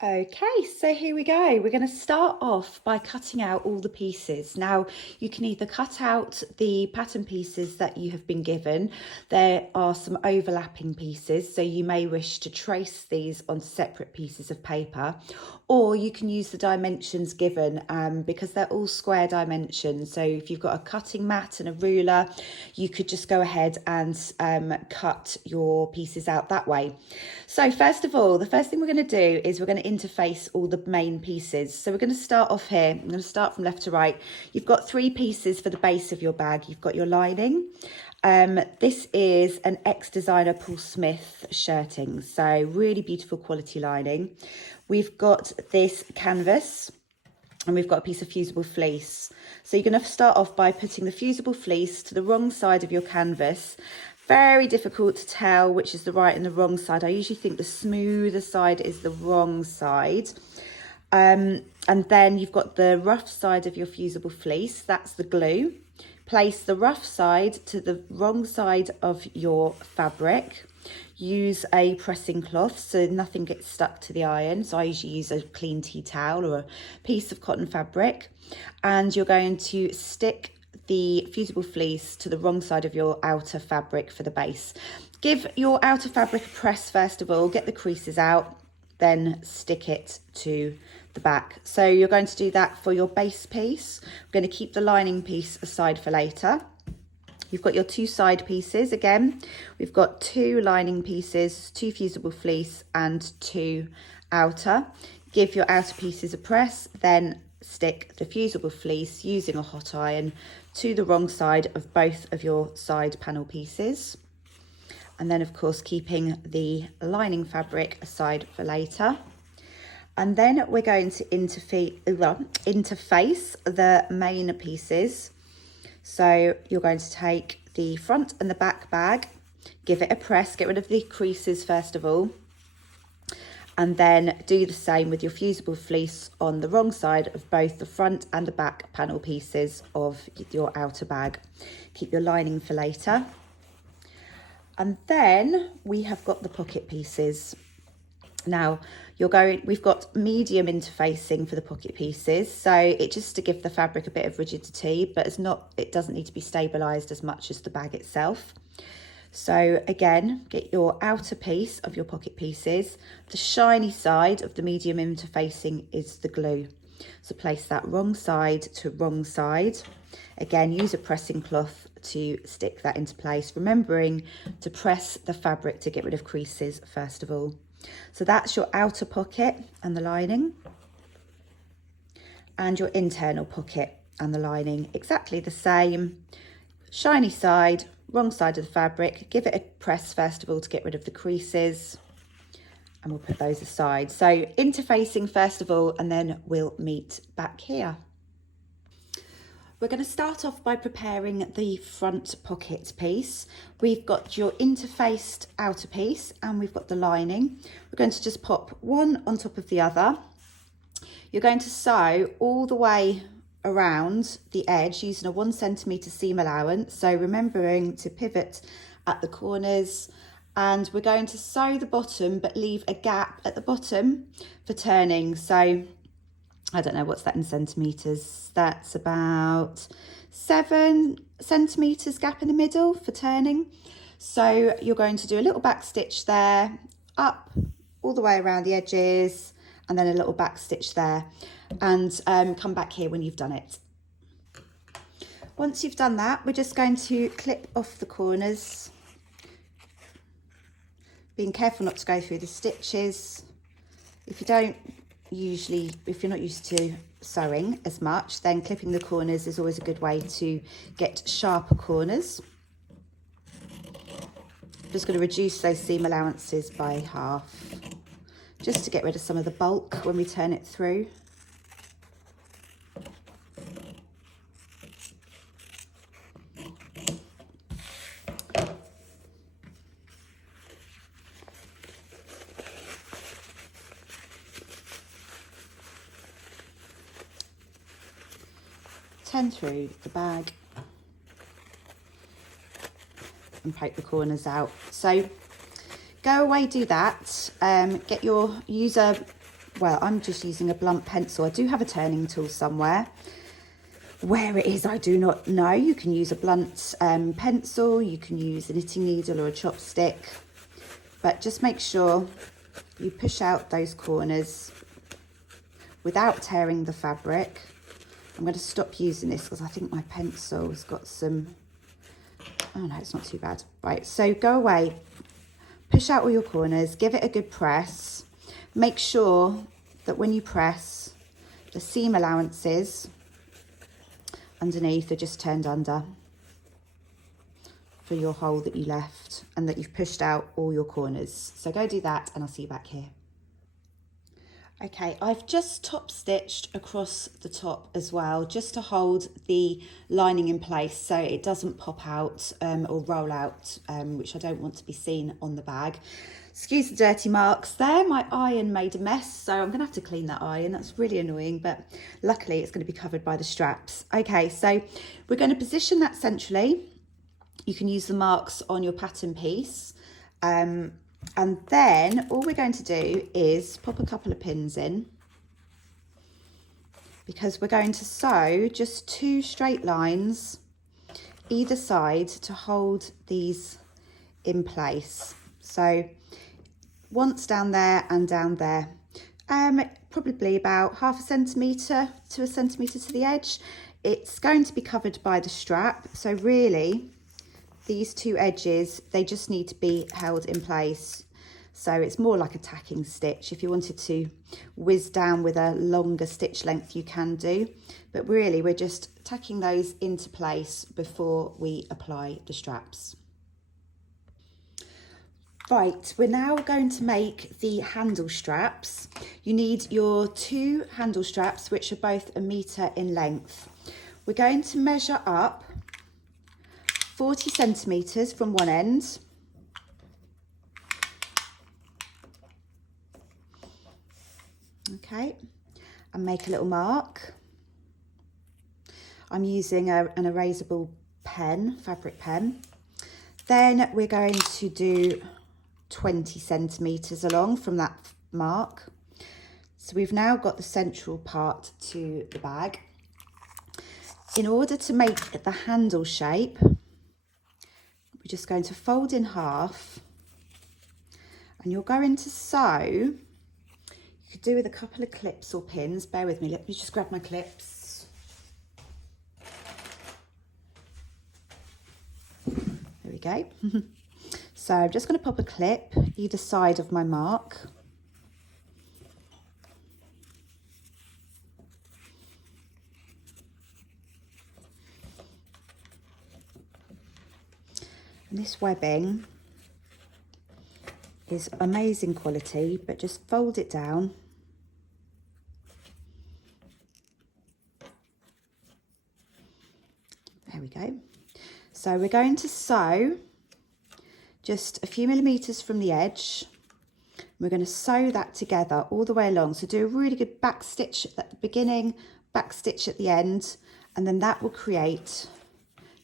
Okay, so here we go. We're going to start off by cutting out all the pieces. Now, you can either cut out the pattern pieces that you have been given. There are some overlapping pieces, so you may wish to trace these on separate pieces of paper, or you can use the dimensions given because they're all square dimensions. So if you've got a cutting mat and a ruler, you could just go ahead and cut your pieces out that way. So first of all, the first thing we're going to do is we're going to interface all the main pieces. So we're going to start off here. I'm going to start from left to right. You've got 3 pieces for the base of your bag. You've got your lining. This is an ex-designer Paul Smith shirting, so really beautiful quality lining. We've got this canvas and we've got a piece of fusible fleece. So you're going to start off by putting the fusible fleece to the wrong side of your canvas. Very difficult to tell which is the right and the wrong side. I usually think the smoother side is the wrong side. And then you've got the rough side of your fusible fleece, that's the glue. Place the rough side to the wrong side of your fabric. Use a pressing cloth so nothing gets stuck to the iron. So I usually use a clean tea towel or a piece of cotton fabric. And you're going to stick the fusible fleece to the wrong side of your outer fabric for the base. Give your outer fabric a press first of all, get the creases out, then stick it to the back. So you're going to do that for your base piece. We're going to keep the lining piece aside for later. You've got your 2 side pieces again. We've got 2 lining pieces, 2 fusible fleece and 2 outer. Give your outer pieces a press, then stick the fusible fleece using a hot iron to the wrong side of both of your side panel pieces. And then of course keeping the lining fabric aside for later. And then we're going to interface the main pieces. So you're going to take the front and the back bag, give it a press, get rid of the creases first of all, and then do the same with your fusible fleece on the wrong side of both the front and the back panel pieces of your outer bag. Keep your lining for later. And then we have got the pocket pieces. Now we've got medium interfacing for the pocket pieces, so it just to give the fabric a bit of rigidity, but it doesn't need to be stabilized as much as the bag itself. So again, get your outer piece of your pocket pieces. The shiny side of the medium interfacing is the glue. So place that wrong side to wrong side. Again, use a pressing cloth to stick that into place, remembering to press the fabric to get rid of creases first of all. So that's your outer pocket and the lining, and your internal pocket and the lining, exactly the same. Shiny side, wrong side of the fabric, give it a press first of all to get rid of the creases, and we'll put those aside. So interfacing first of all, and then we'll meet back here. We're going to start off by preparing the front pocket piece. We've got your interfaced outer piece and we've got the lining. We're going to just pop one on top of the other. You're going to sew all the way around the edge using a 1 centimetre seam allowance. So remembering to pivot at the corners, and we're going to sew the bottom but leave a gap at the bottom for turning. So I don't know what's that in centimetres. That's about 7 centimetres gap in the middle for turning. So you're going to do a little back stitch there, up all the way around the edges, and then a little back stitch there, and come back here when you've done it. Once you've done that, we're just going to clip off the corners, being careful not to go through the stitches. If you're not used to sewing as much, then clipping the corners is always a good way to get sharper corners. Just going to reduce those seam allowances by half, just to get rid of some of the bulk when we turn it through. Turn through the bag and poke the corners out. So go away, do that. Use a well, I'm just using a blunt pencil. I do have a turning tool somewhere. Where it is, I do not know. You can use a blunt pencil, you can use a knitting needle or a chopstick, but just make sure you push out those corners without tearing the fabric. I'm going to stop using this because I think my pencil has got some, oh no, it's not too bad. Right, so go away, push out all your corners, give it a good press. Make sure that when you press, the seam allowances underneath are just turned under for your hole that you left and that you've pushed out all your corners. So go do that and I'll see you back here. Okay, I've just top stitched across the top as well, just to hold the lining in place so it doesn't pop out or roll out, which I don't want to be seen on the bag. Excuse the dirty marks there, my iron made a mess, so I'm gonna have to clean that iron. That's really annoying, but luckily it's gonna be covered by the straps. Okay, so we're gonna position that centrally. You can use the marks on your pattern piece. And then all we're going to do is pop a couple of pins in, because we're going to sew just 2 straight lines either side to hold these in place. So once down there and down there, probably about 1/2 centimetre to 1 centimetre to the edge. It's going to be covered by the strap, so really these 2 edges, they just need to be held in place. So it's more like a tacking stitch. If you wanted to whiz down with a longer stitch length, you can do, but really we're just tacking those into place before we apply the straps. Right, we're now going to make the handle straps. You need your 2 handle straps, which are both 1 metre in length. We're going to measure up 40 centimetres from one end. Okay, and make a little mark. I'm using an erasable pen, fabric pen. Then we're going to do 20 centimetres along from that mark. So we've now got the central part to the bag. In order to make the handle shape, we're just going to fold in half, and you're going to sew. You could do with a couple of clips or pins. Bear with me, let me just grab my clips. There we go. So I'm just going to pop a clip either side of my mark. And this webbing is amazing quality, but just fold it down. There we go. So we're going to sew just a few millimetres from the edge. We're going to sew that together all the way along. So do a really good back stitch at the beginning, back stitch at the end, and then that will create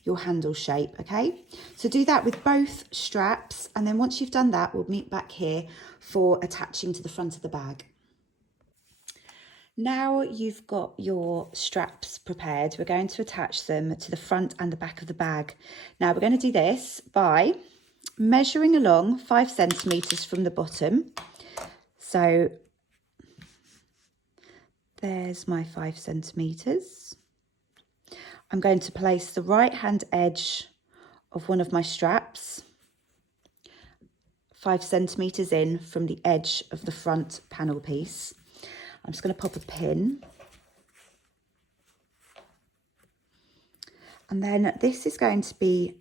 your handle shape. Okay, so do that with both straps, and then once you've done that, we'll meet back here for attaching to the front of the bag. Now you've got your straps prepared, we're going to attach them to the front and the back of the bag. Now we're going to do this by measuring along 5 centimetres from the bottom. So there's my 5 centimetres. I'm going to place the right hand edge of one of my straps 5 centimetres in from the edge of the front panel piece. I'm just going to pop a pin. And then this is going to be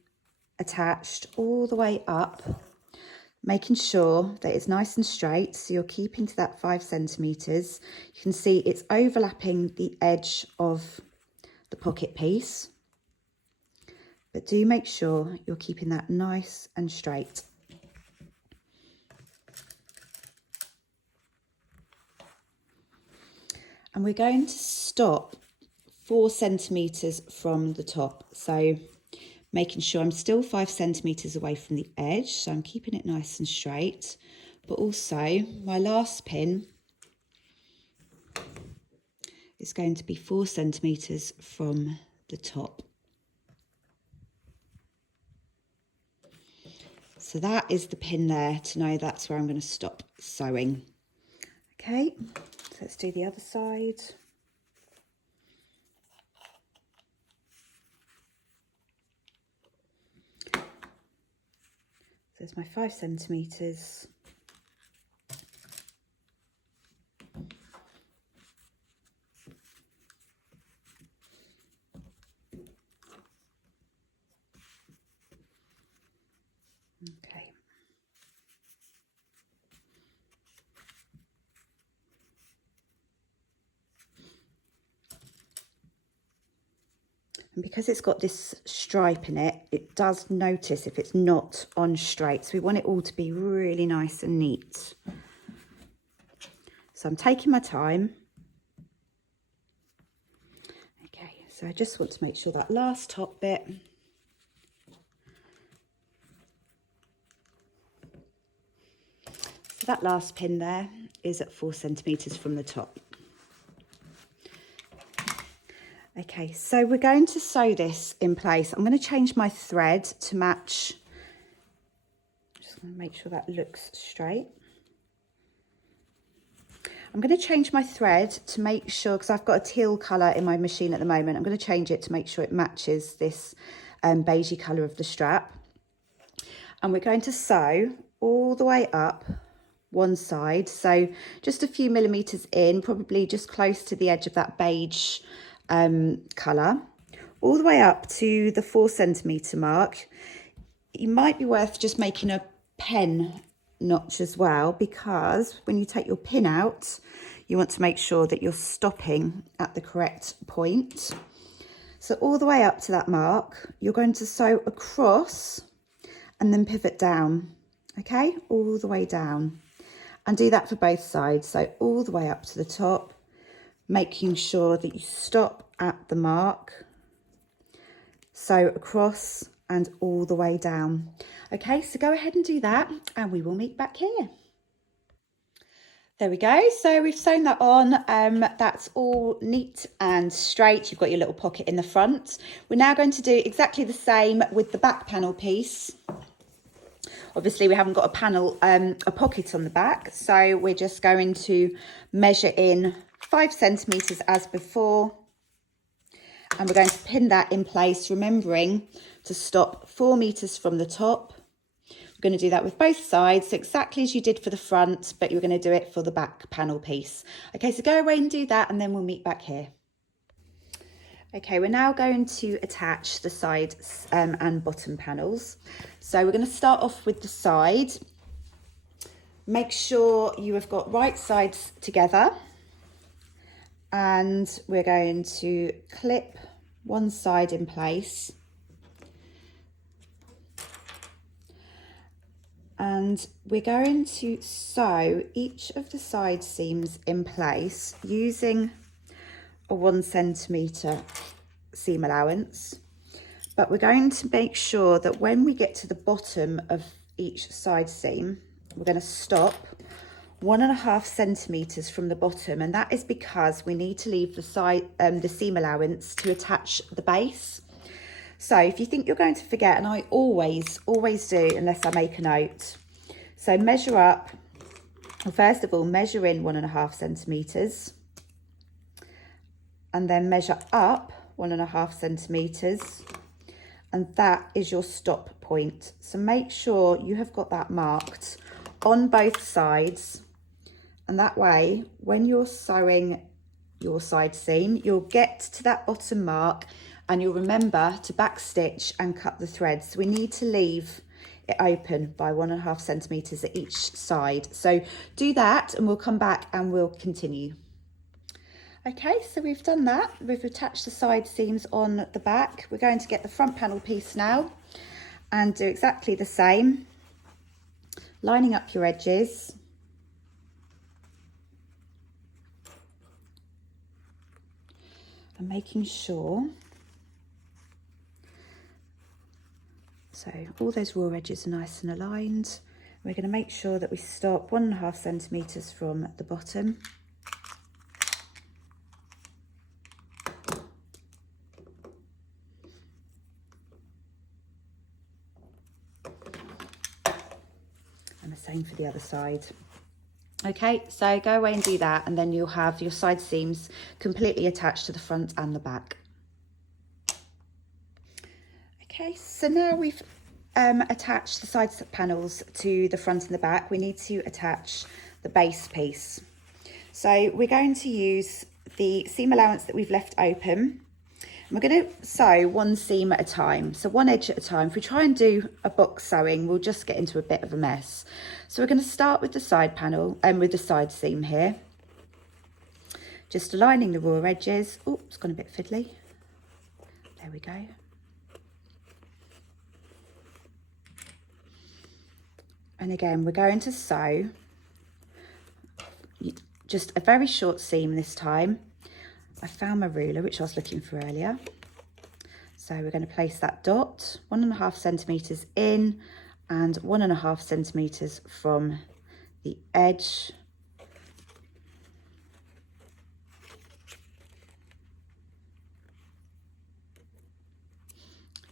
attached all the way up, making sure that it's nice and straight, so you're keeping to that 5 centimetres. You can see it's overlapping the edge of the pocket piece, but do make sure you're keeping that nice and straight. And we're going to stop 4 centimetres from the top, so making sure I'm still 5 centimetres away from the edge, so I'm keeping it nice and straight, but also my last pin is going to be 4 centimetres from the top. So that is the pin there to know that's where I'm going to stop sewing. Okay, so let's do the other side. There's my 5 centimetres. Okay. And because it's got this stripe in it, it does notice if it's not on straight. So we want it all to be really nice and neat. So I'm taking my time. Okay, so I just want to make sure that last top bit, so that last pin there is at 4 centimetres from the top. Okay, so we're going to sew this in place. I'm going to change my thread to match. Just going to make sure that looks straight. I'm going to change my thread to make sure, because I've got a teal colour in my machine at the moment, I'm going to change it to make sure it matches this beigey colour of the strap. And we're going to sew all the way up one side, so just a few millimetres in, probably just close to the edge of that beige colour, all the way up to the 4 centimetre mark. You might be worth just making a pen notch as well, because when you take your pin out, you want to make sure that you're stopping at the correct point. So all the way up to that mark, you're going to sew across and then pivot down, okay, all the way down, and do that for both sides. So all the way up to the top, making sure that you stop at the mark, sew across and all the way down. Okay, so go ahead and do that and we will meet back here. There we go, so we've sewn that on. That's all neat and straight. You've got your little pocket in the front. We're now going to do exactly the same with the back panel piece. Obviously we haven't got a pocket on the back, so we're just going to measure in 5 centimetres as before, and we're going to pin that in place, remembering to stop 4 metres from the top. We're going to do that with both sides, so exactly as you did for the front, but you're going to do it for the back panel piece. Okay, so go away and do that, and then we'll meet back here. Okay, we're now going to attach the side and bottom panels. So we're going to start off with the side. Make sure you have got right sides together, and we're going to clip one side in place. And we're going to sew each of the side seams in place using a 1 centimetre seam allowance, but we're going to make sure that when we get to the bottom of each side seam, we're going to stop 1.5 centimetres from the bottom, and that is because we need to leave the seam allowance to attach the base. So if you think you're going to forget, and I always do unless I make a note, so measure up, well, first of all measure in 1.5 centimetres, and then measure up 1.5 centimetres, and that is your stop point. So make sure you have got that marked on both sides, and that way when you're sewing your side seam, you'll get to that bottom mark and you'll remember to back stitch and cut the threads. So we need to leave it open by 1.5 centimetres at each side. So do that and we'll come back and we'll continue. Okay, so we've done that. We've attached the side seams on the back. We're going to get the front panel piece now and do exactly the same. Lining up your edges. And making sure, so all those raw edges are nice and aligned. We're going to make sure that we stop 1.5 centimetres from the bottom. Same for the other side. Okay, so go away and do that, and then you'll have your side seams completely attached to the front and the back. Okay, so now we've attached the side panels to the front and the back, we need to attach the base piece. So we're going to use the seam allowance that we've left open. And we're going to sew one seam at a time, so one edge at a time. If we try and do a box sewing, we'll just get into a bit of a mess. So we're going to start with the side panel and with the side seam here. Just aligning the raw edges. Oh, it's gone a bit fiddly. There we go. And again, we're going to sew just a very short seam this time. I found my ruler, which I was looking for earlier. So we're going to place that dot 1.5 centimetres in and 1.5 centimetres from the edge.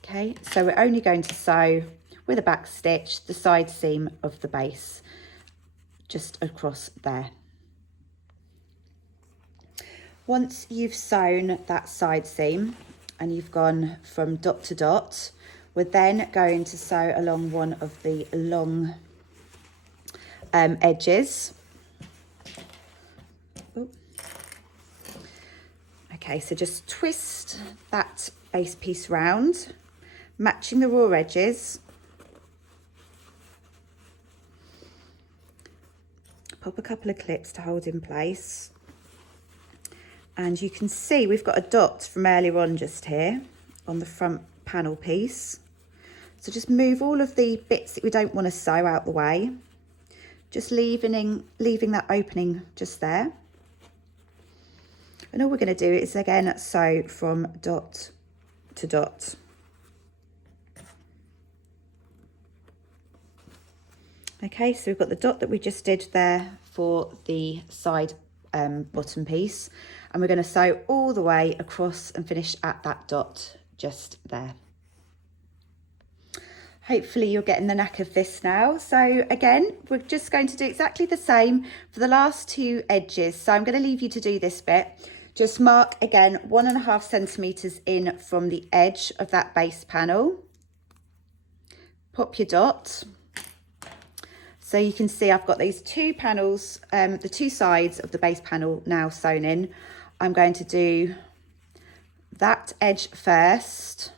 Okay, so we're only going to sew with a back stitch the side seam of the base just across there. Once you've sewn that side seam and you've gone from dot to dot, we're then going to sew along one of the long edges. Ooh. Okay, so just twist that base piece round, matching the raw edges. Pop a couple of clips to hold in place. And you can see we've got a dot from earlier on just here on the front panel piece. So just move all of the bits that we don't want to sew out the way, just leaving that opening just there. And all we're going to do is again sew from dot to dot. Okay, so we've got the dot that we just did there for the side bottom piece, and we're going to sew all the way across and finish at that dot just there. Hopefully you're getting the knack of this now. So again, we're just going to do exactly the same for the last two edges. So I'm going to leave you to do this bit. Just mark again 1.5 centimetres in from the edge of that base panel. Pop your dot. So you can see I've got these two panels, the two sides of the base panel now sewn in. I'm going to do that edge first,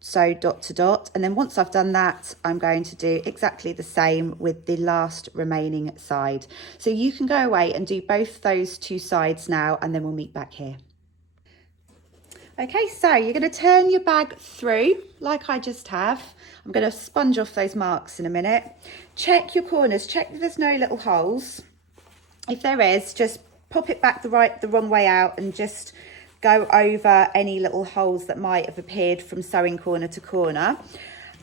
so dot to dot, and then once I've done that, I'm going to do exactly the same with the last remaining side. So you can go away and do both those two sides now, and then we'll meet back here. Okay, so you're going to turn your bag through like I just have. I'm going to sponge off those marks in a minute. Check your corners, check that there's no little holes. If there is, just pop it back the wrong way out and just go over any little holes that might have appeared from sewing corner to corner.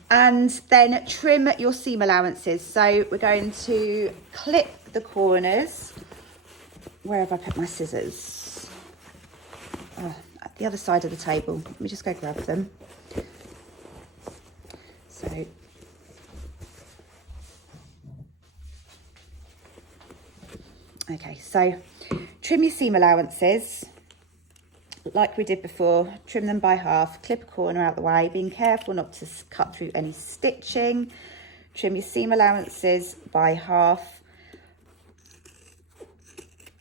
And then trim your seam allowances. So we're going to clip the corners. Where have I put my scissors? At the other side of the table. Let me just go grab them. So okay, so trim your seam allowances like we did before. Trim them by half, clip a corner out the way, being careful not to cut through any stitching. Trim your seam allowances by half.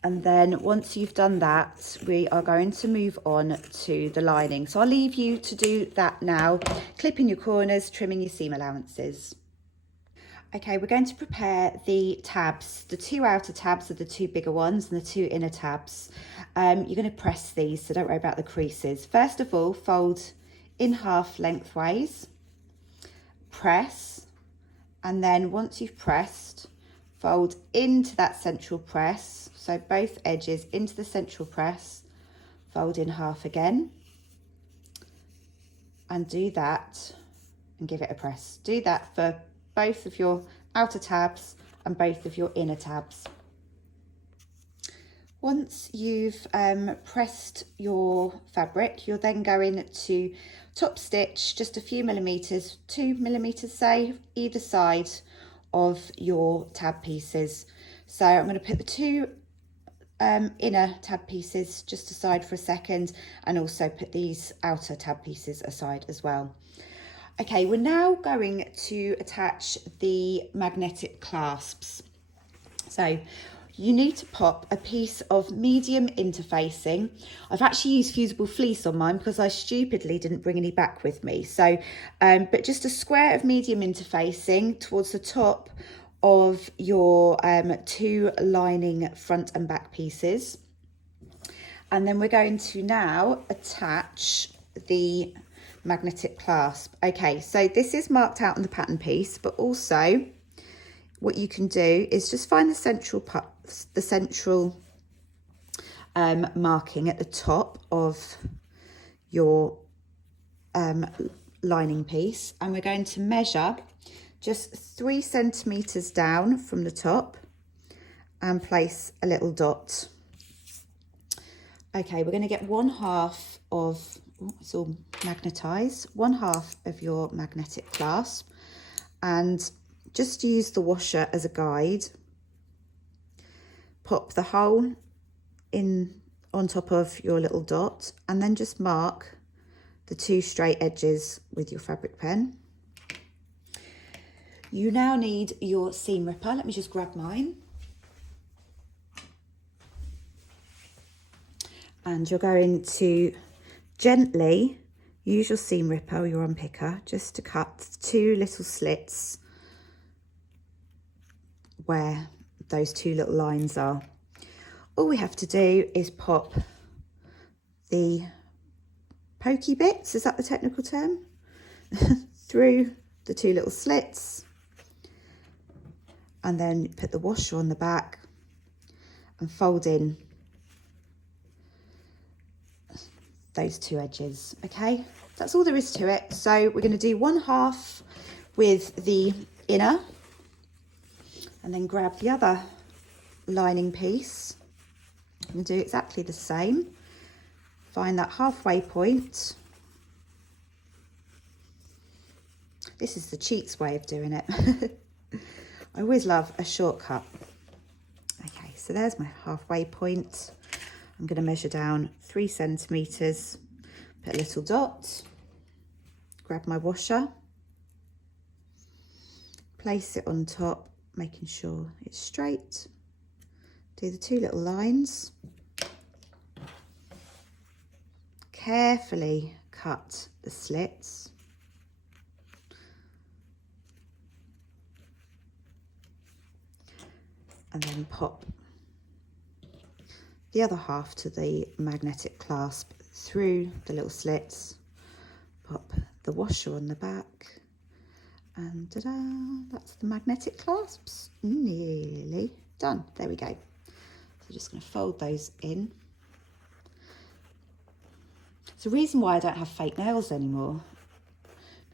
And then once you've done that, we are going to move on to the lining. So I'll leave you to do that now, clipping your corners, trimming your seam allowances. Okay, we're going to prepare the tabs. The two outer tabs are the two bigger ones and the two inner tabs. You're going to press these, so don't worry about the creases. First of all, fold in half lengthways, press, and then once you've pressed, fold into that central press. So both edges into the central press, fold in half again, and do that and give it a press. Do that for both of your outer tabs and both of your inner tabs. Once you've pressed your fabric, you're then going to top stitch just a few millimeters, 2 millimeters say, either side of your tab pieces. So I'm going to put the two inner tab pieces just aside for a second, and also put these outer tab pieces aside as well. Okay, we're now going to attach the magnetic clasps. So you need to pop a piece of medium interfacing. I've actually used fusible fleece on mine because I stupidly didn't bring any back with me. So, but just a square of medium interfacing towards the top of your two lining front and back pieces. And then we're going to now attach the magnetic clasp. Okay, so this is marked out on the pattern piece, but also what you can do is just find the central marking at the top of your lining piece, and we're going to measure just 3 centimeters down from the top and place a little dot. Okay, we're going to get 1/2 of, it's all magnetized, 1/2 of your magnetic clasp, and just use the washer as a guide. Pop the hole in on top of your little dot, and then just mark the 2 straight edges with your fabric pen. You now need your seam ripper. Let me just grab mine. And you're going to gently use your seam ripper or your unpicker just to cut 2 little slits where those 2 little lines are. All we have to do is pop the pokey bits, is that the technical term? Through the 2 little slits, and then put the washer on the back and fold in those 2 edges. Okay, that's all there is to it. So we're going to do 1/2 with the inner, and then grab the other lining piece and do exactly the same. Find that halfway point. This is the cheats way of doing it. I always love a shortcut. Okay, so there's my halfway point. I'm going to measure down 3 centimeters, put a little dot, grab my washer, place it on top, making sure it's straight. Do the 2 little lines. Carefully cut the slits. And then pop the other half to the magnetic clasp through the little slits. Pop the washer on the back. And ta-da, that's the magnetic clasps. Nearly done. There we go. So I'm just going to fold those in. It's the reason why I don't have fake nails anymore,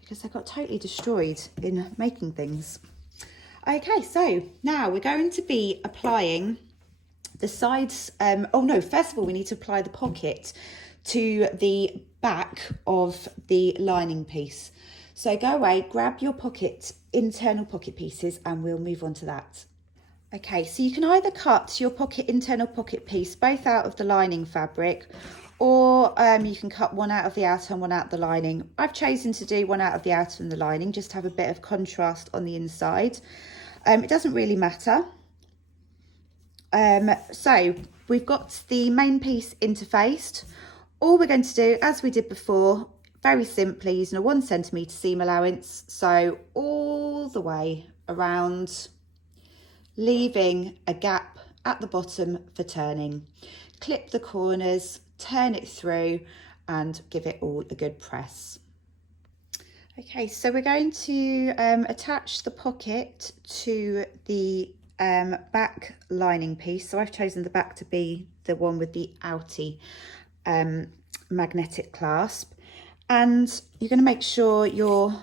because they got totally destroyed in making things. Okay, so now we're going to be applying the sides. Oh no, first of all, we need to apply the pocket to the back of the lining piece. So go away, grab your internal pocket pieces, and we'll move on to that. Okay, so you can either cut your internal pocket piece both out of the lining fabric, or you can cut one out of the outer and one out of the lining. I've chosen to do one out of the outer and the lining, just to have a bit of contrast on the inside. It doesn't really matter. So we've got the main piece interfaced. All we're going to do, as we did before, very simply using a 1 centimetre seam allowance, so all the way around, leaving a gap at the bottom for turning. Clip the corners, turn it through, and give it all a good press. Okay, so we're going to attach the pocket to the back lining piece. So I've chosen the back to be the one with the outie magnetic clasp. And you're going to make sure your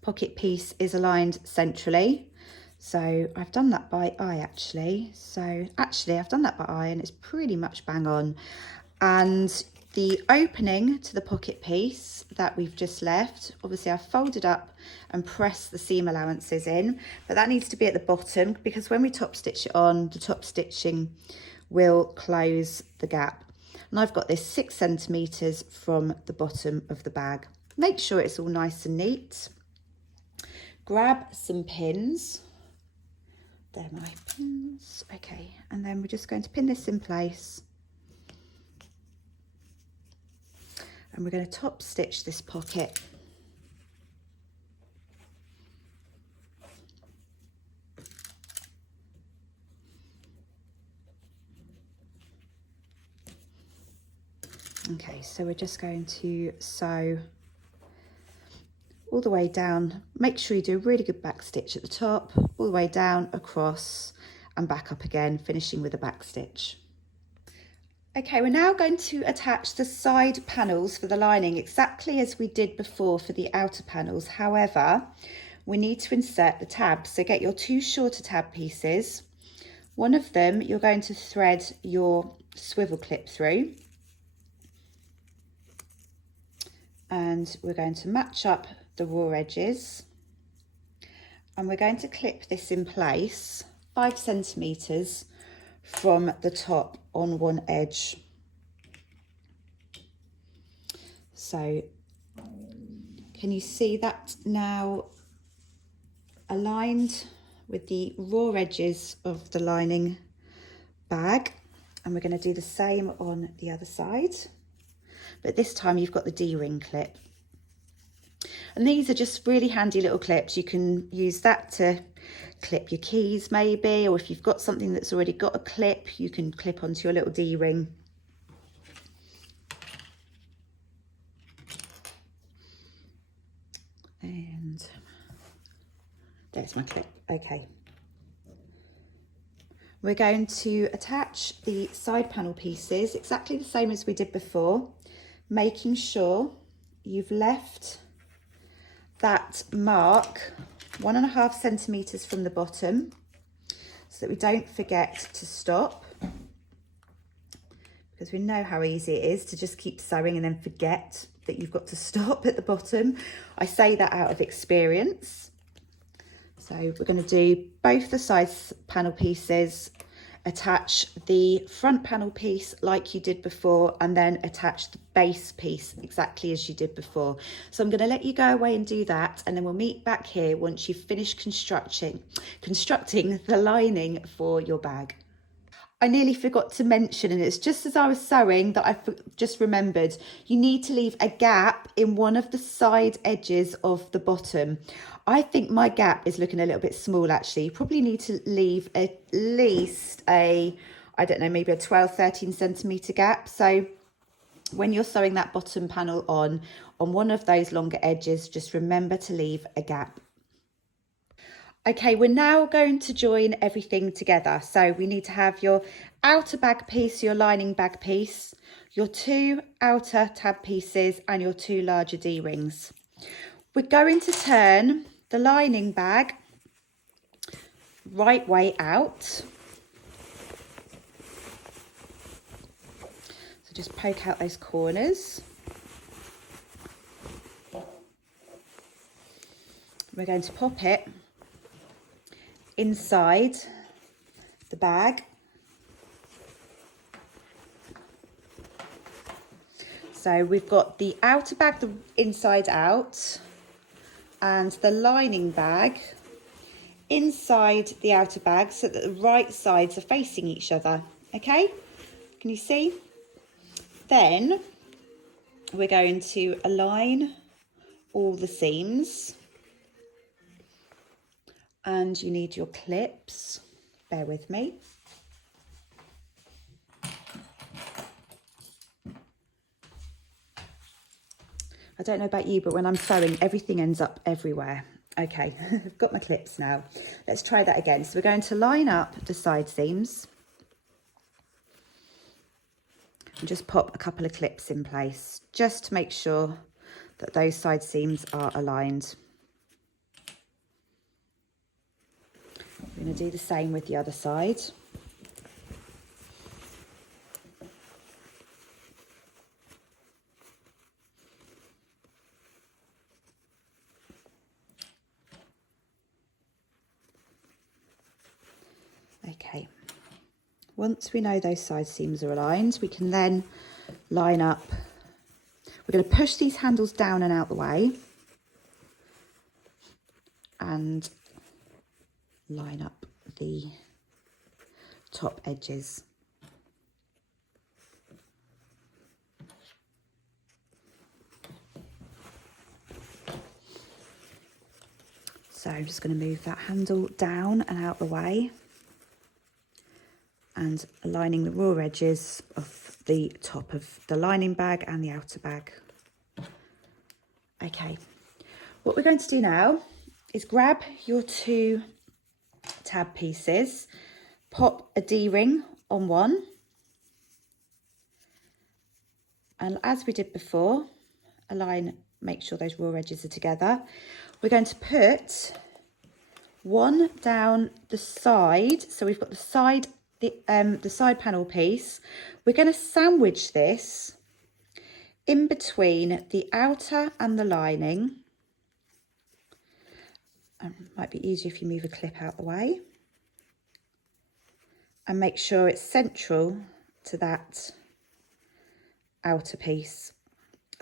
pocket piece is aligned centrally. So I've done that by eye actually. So actually I've done that by eye and it's pretty much bang on. And the opening to the pocket piece that we've just left, obviously I've folded up and pressed the seam allowances in, but that needs to be at the bottom because when we top stitch it on, the top stitching will close the gap. And I've got this 6 centimeters from the bottom of the bag. Make sure it's all nice and neat. Grab some pins. They're my pins. Okay, and then we're just going to pin this in place. And we're going to top stitch this pocket. Okay, so we're just going to sew all the way down. Make sure you do a really good back stitch at the top, all the way down, across and back up again, finishing with a back stitch. Okay, we're now going to attach the side panels for the lining exactly as we did before for the outer panels. However, we need to insert the tabs. So get your 2 shorter tab pieces. One of them you're going to thread your swivel clip through. And we're going to match up the raw edges. And we're going to clip this in place 5 centimeters from the top on one edge. So can you see that now aligned with the raw edges of the lining bag? And we're going to do the same on the other side, but this time you've got the D-ring clip. And these are just really handy little clips. You can use that to clip your keys maybe, or if you've got something that's already got a clip, you can clip onto your little D-ring. And there's my clip. Okay. We're going to attach the side panel pieces exactly the same as we did before, making sure you've left that mark 1.5 centimeters from the bottom so that we don't forget to stop, because we know how easy it is to just keep sewing and then forget that you've got to stop at the bottom. I say that out of experience. So we're going to do both the side panel pieces, attach the front panel piece like you did before, and then attach the base piece exactly as you did before. So I'm going to let you go away and do that, and then we'll meet back here once you've finished constructing the lining for your bag. I nearly forgot to mention, and it's just as I was sewing that I just remembered, you need to leave a gap in one of the side edges of the bottom. I think my gap is looking a little bit small actually. You probably need to leave at least I don't know, maybe a 12-13 centimeter gap. So when you're sewing that bottom panel on one of those longer edges, just remember to leave a gap. Okay, we're now going to join everything together. So we need to have your outer bag piece, your lining bag piece, your 2 outer tab pieces and your 2 larger D-rings. We're going to turn the lining bag right way out. So just poke out those corners. We're going to pop it inside the bag. So we've got the outer bag the inside out and the lining bag inside the outer bag so that the right sides are facing each other. Okay, can you see? Then we're going to align all the seams. And you need your clips, bear with me. I don't know about you, but when I'm sewing, everything ends up everywhere. Okay, I've got my clips now. Let's try that again. So we're going to line up the side seams and just pop a couple of clips in place, just to make sure that those side seams are aligned. We're going to do the same with the other side. Okay, once we know those side seams are aligned, we can then line up. We're going to push these handles down and out the way and line up the top edges. So I'm just going to move that handle down and out the way and aligning the raw edges of the top of the lining bag and the outer bag. Okay, what we're going to do now is grab your 2 tab pieces, pop a D-ring on one, and as we did before, align, make sure those raw edges are together. We're going to put one down the side, so we've got the side panel piece. We're going to sandwich this in between the outer and the lining. Might be easier if you move a clip out the way, and make sure it's central to that outer piece.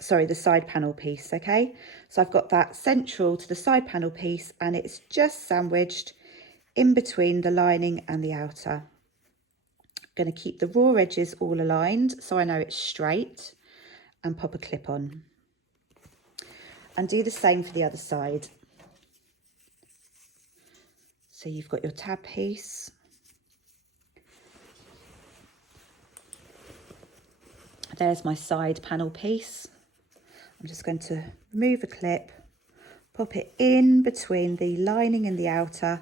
Sorry, the side panel piece. Okay, so I've got that central to the side panel piece and it's just sandwiched in between the lining and the outer. I'm going to keep the raw edges all aligned so I know it's straight, and pop a clip on, and do the same for the other side. So you've got your tab piece, there's my side panel piece. I'm just going to remove a clip, pop it in between the lining and the outer,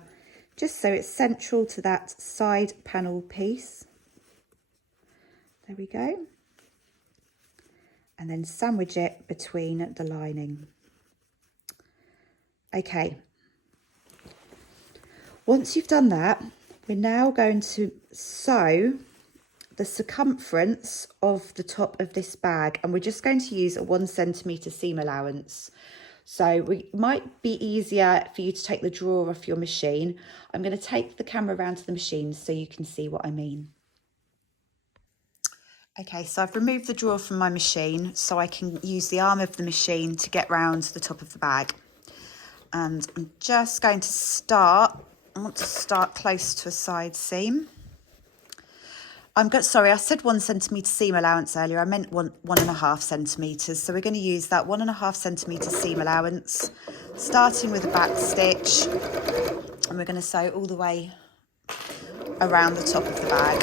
just so it's central to that side panel piece. There we go. And then sandwich it between the lining. Okay. Once you've done that, we're now going to sew the circumference of the top of this bag, and we're just going to use a 1 centimetre seam allowance. So it might be easier for you to take the drawer off your machine. I'm going to take the camera around to the machine so you can see what I mean. Okay, so I've removed the drawer from my machine so I can use the arm of the machine to get round the top of the bag. And I'm just going to start, I want to start close to a side seam. Sorry, I said 1 centimetre seam allowance earlier. I meant 1.5 centimetres. So we're going to use that 1.5 centimetre seam allowance, starting with a back stitch, and we're going to sew all the way around the top of the bag.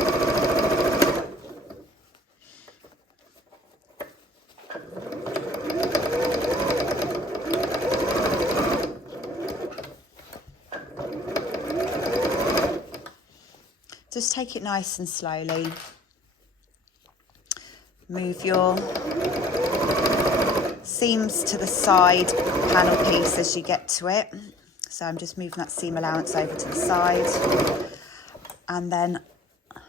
Just take it nice and slowly. Move your seams to the side panel piece as you get to it. So I'm just moving that seam allowance over to the side. And then I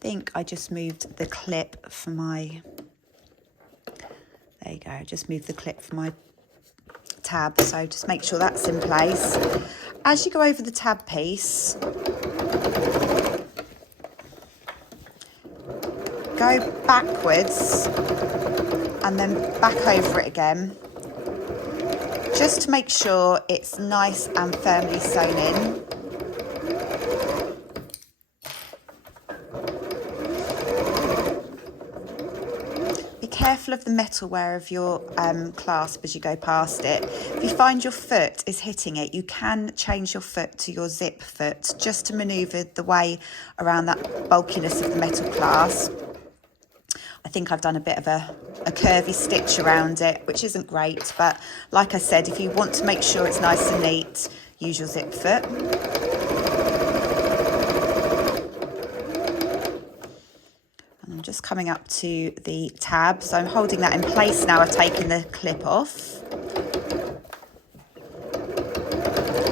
think I just moved the clip for my, there you go, just moved the clip for my tab. So just make sure that's in place. As you go over the tab piece, go backwards and then back over it again, just to make sure it's nice and firmly sewn in. Be careful of the metalware of your clasp as you go past it. If you find your foot is hitting it, you can change your foot to your zip foot just to manoeuvre the way around that bulkiness of the metal clasp. I think I've done a bit of a curvy stitch around it, which isn't great, but like I said, if you want to make sure it's nice and neat, use your zip foot. And I'm just coming up to the tab, so I'm holding that in place now. I've taken the clip off.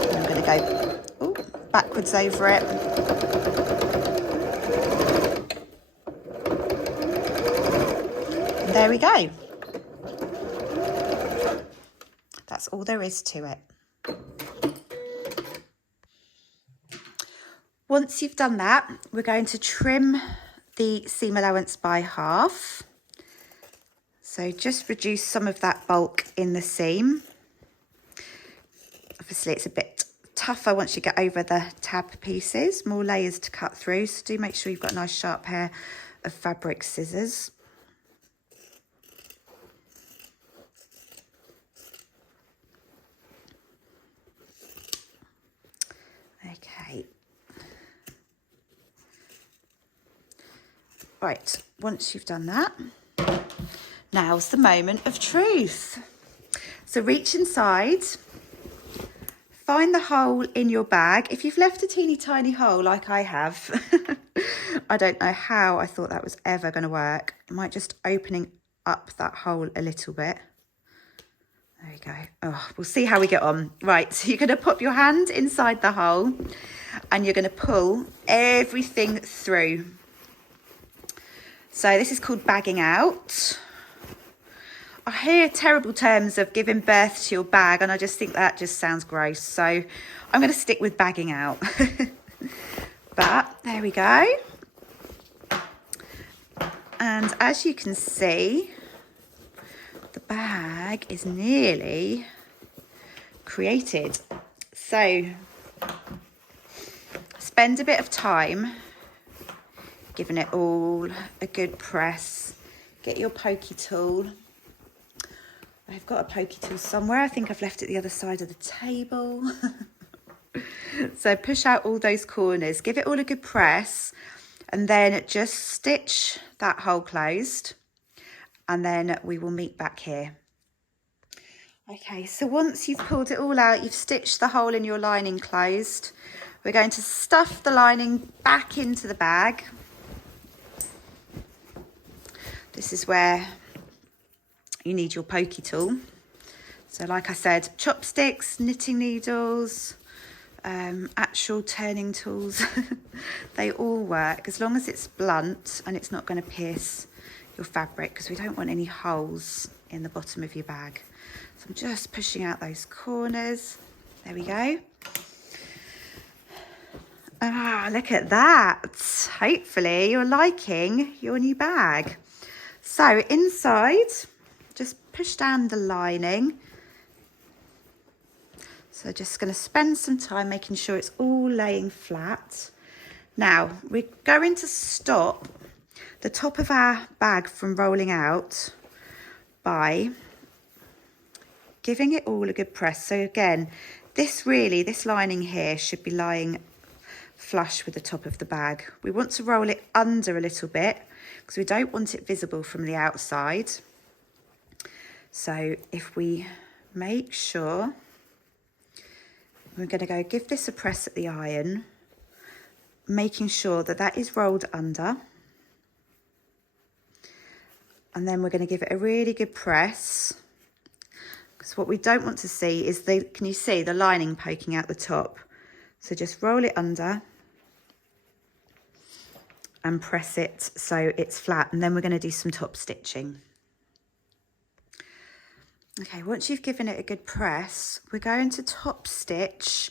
And I'm going to go backwards over it. And there we go. That's all there is to it. Once you've done that, we're going to trim the seam allowance by half. So just reduce some of that bulk in the seam. Obviously it's a bit tougher once you get over the tab pieces, more layers to cut through, so do make sure you've got a nice sharp pair of fabric scissors. Okay. Right, once you've done that, now's the moment of truth. So reach inside, find the hole in your bag. If you've left a teeny tiny hole like I have, I don't know how I thought that was ever going to work. It might just opening up that hole a little bit. There we go. Oh, we'll see how we get on. Right, so you're going to pop your hand inside the hole and you're going to pull everything through. So this is called bagging out. I hear terrible terms of giving birth to your bag and I just think that just sounds gross. So I'm going to stick with bagging out. But there we go. And as you can see, the bag is nearly created. So spend a bit of time giving it all a good press. Get your pokey tool. I've got a pokey tool somewhere. I think I've left it the other side of the table. So push out all those corners. Give it all a good press and then just stitch that hole closed. And then we will meet back here. Okay, so once you've pulled it all out, you've stitched the hole in your lining closed. We're going to stuff the lining back into the bag. This is where you need your pokey tool. So like I said, chopsticks, knitting needles, actual turning tools, they all work as long as it's blunt and it's not going to pierce your fabric, because we don't want any holes in the bottom of your bag. So I'm just pushing out those corners. There we go. Ah, look at that. Hopefully you're liking your new bag. So inside, just push down the lining. So just going to spend some time making sure it's all laying flat. Now we're going to stop the top of our bag from rolling out by giving it all a good press. So again, this lining here should be lying flush with the top of the bag. We want to roll it under a little bit because we don't want it visible from the outside. So if we make sure, we're going to go give this a press at the iron, making sure that that is rolled under. And then we're going to give it a really good press, because what we don't want to see is can you see the lining poking out the top? So just roll it under and press it so it's flat, and then we're going to do some top stitching. Okay, once you've given it a good press, we're going to top stitch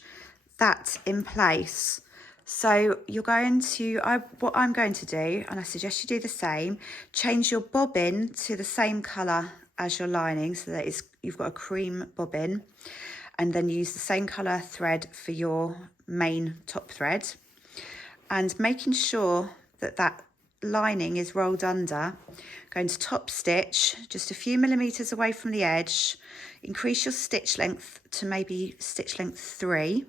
that in place. So you're going to, what I'm going to do, and I suggest you do the same, change your bobbin to the same colour as your lining, so that you've got a cream bobbin, and then use the same colour thread for your main top thread, and making sure that that lining is rolled under. Going to top stitch just a few millimetres away from the edge, increase your stitch length to maybe stitch length 3,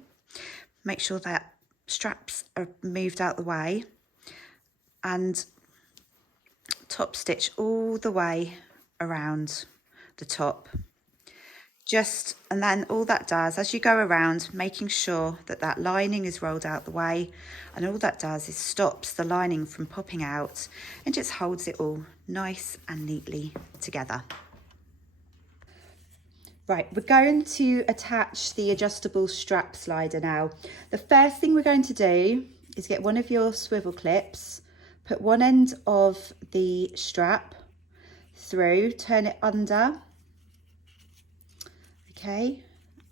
make sure that straps are moved out the way, and top stitch all the way around the top. And then all that does, as you go around, making sure that that lining is rolled out the way, and all that does is stops the lining from popping out and just holds it all nice and neatly together. Right, we're going to attach the adjustable strap slider now. The first thing we're going to do is get one of your swivel clips, put one end of the strap through, turn it under, okay,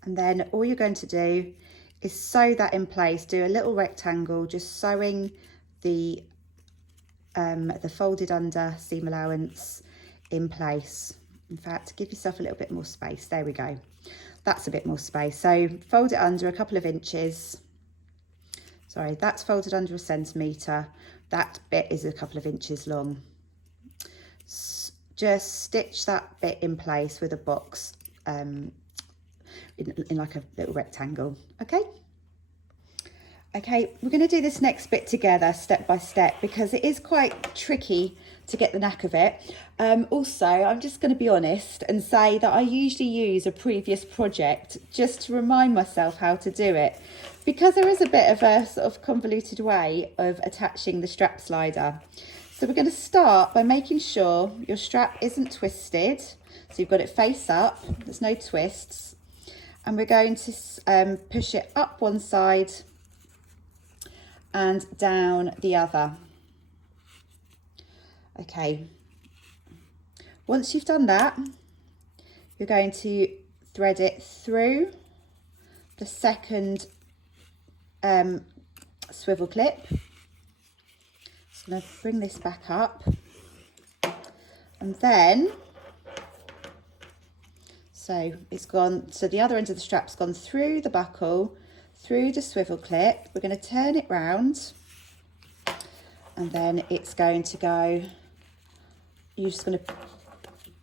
and then all you're going to do is sew that in place. Do a little rectangle, just sewing the folded under seam allowance in place. In fact, give yourself a little bit more space. There we go. That's a bit more space. So fold it under a couple of inches. Sorry, that's folded under 1 centimetre. That bit is a couple of inches long. Just stitch that bit in place with a box in like a little rectangle. Okay. Okay, we're going to do this next bit together step by step because it is quite tricky to get the knack of it. Also, I'm just going to be honest and say that I usually use a previous project just to remind myself how to do it, because there is a bit of a sort of convoluted way of attaching the strap slider. So we're going to start by making sure your strap isn't twisted. So you've got it face up, there's no twists. And we're going to push it up one side and down the other. Okay, once you've done that, you're going to thread it through the second swivel clip. Just going to bring this back up, and then so it's gone, so the other end of the strap's gone through the buckle, through the swivel clip. We're going to turn it round, and then it's going to go, you're just going to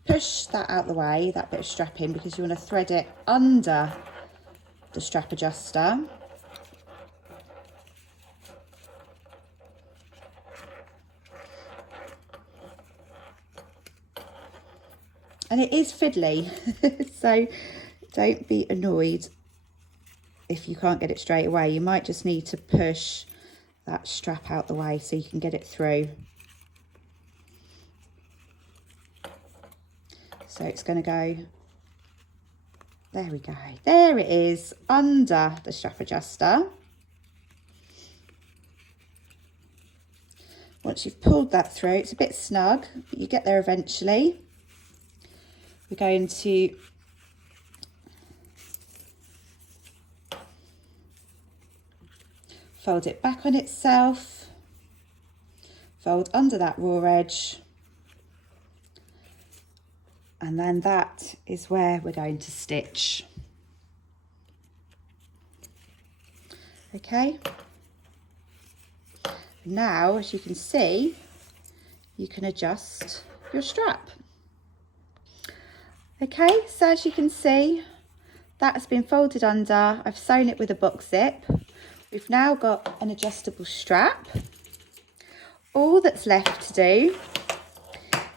push that out the way, that bit of strapping, because you want to thread it under the strap adjuster. And it is fiddly, so don't be annoyed if you can't get it straight away. You might just need to push that strap out the way so you can get it through. So it's going to go, there we go, there it is, under the strap adjuster. Once you've pulled that through, it's a bit snug, but you get there eventually. We're going to fold it back on itself, fold under that raw edge, and then that is where we're going to stitch. Okay, now as you can see, you can adjust your strap. Okay, so as you can see, that has been folded under. I've sewn it with a box zip. We've now got an adjustable strap. All that's left to do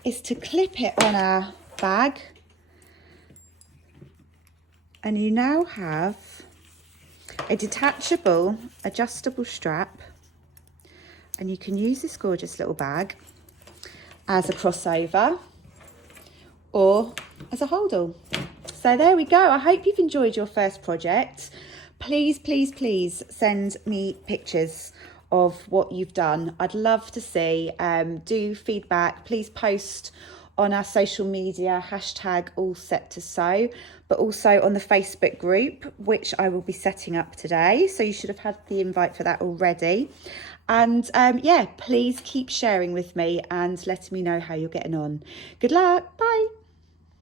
is to clip it on our bag, and you now have a detachable adjustable strap, and you can use this gorgeous little bag as a crossover or as a holdall. So there we go. I hope you've enjoyed your first project. Please, please, please send me pictures of what you've done. I'd love to see. Do feedback. Please post on our social media, hashtag all set to sew, but also on the Facebook group, which I will be setting up today. So you should have had the invite for that already. And yeah, please keep sharing with me and letting me know how you're getting on. Good luck. Bye.